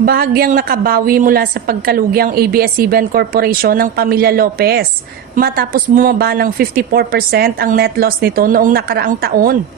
Bahagyang nakabawi mula sa pagkalugi ang ABS-CBN Corporation ng pamilya Lopez matapos bumaba ng 54% ang net loss nito noong nakaraang taon.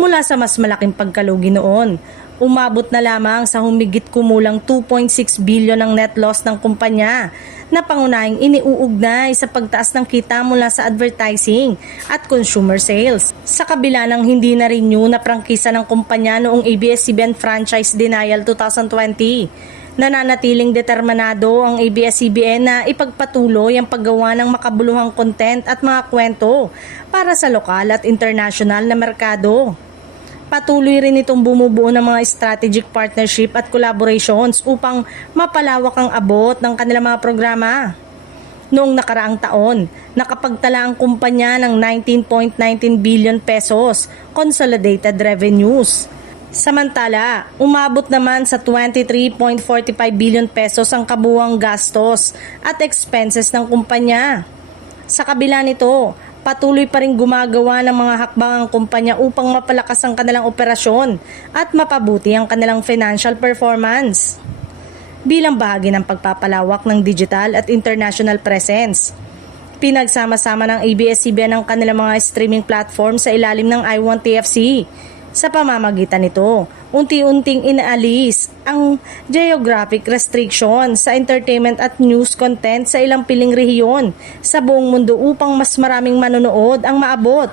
Mula sa mas malaking pagkalugi noon, umabot na lamang sa humigit kumulang 2.6 billion ang net loss ng kumpanya na pangunahing iniuugnay sa pagtaas ng kita mula sa advertising at consumer sales. Sa kabila ng hindi na-renew na prangkisa ng kumpanya noong ABS-CBN Franchise Denial 2020, nananatiling determinado ang ABS-CBN na ipagpatuloy ang paggawa ng makabuluhang content at mga kwento para sa lokal at international na merkado. Patuloy rin itong bumubuo ng mga strategic partnership at collaborations upang mapalawak ang abot ng kanilang mga programa. Noong nakaraang taon, nakapagtala ang kumpanya ng 19.19 billion pesos consolidated revenues. Samantala, umabot naman sa 23.45 billion pesos ang kabuuang gastos at expenses ng kumpanya. Sa kabila nito, patuloy pa rin gumagawa ng mga hakbang ang kumpanya upang mapalakas ang kanilang operasyon at mapabuti ang kanilang financial performance. Bilang bahagi ng pagpapalawak ng digital at international presence, pinagsama-sama ng ABS-CBN ang kanilang mga streaming platform sa ilalim ng I1TFC. Sa pamamagitan nito, unti-unting inaalis ang geographic restriction sa entertainment at news content sa ilang piling rehiyon sa buong mundo upang mas maraming manonood ang maabot.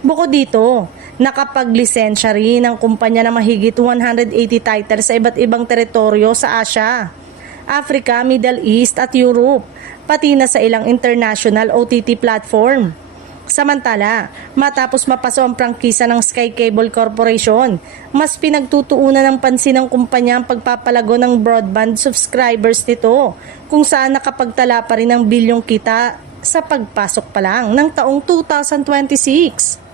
Bukod dito, nakapaglisensya rin ang kumpanya na mahigit 180 titles sa iba't ibang teritoryo sa Asia, Africa, Middle East at Europe, pati na sa ilang international OTT platform. Samantala, matapos mapaso ang prangkisa ng Sky Cable Corporation, mas pinagtutuunan ng pansin ng kumpanya ang pagpapalago ng broadband subscribers nito, kung saan nakapagtala pa rin ng bilyong kita sa pagpasok pa lang ng taong 2026.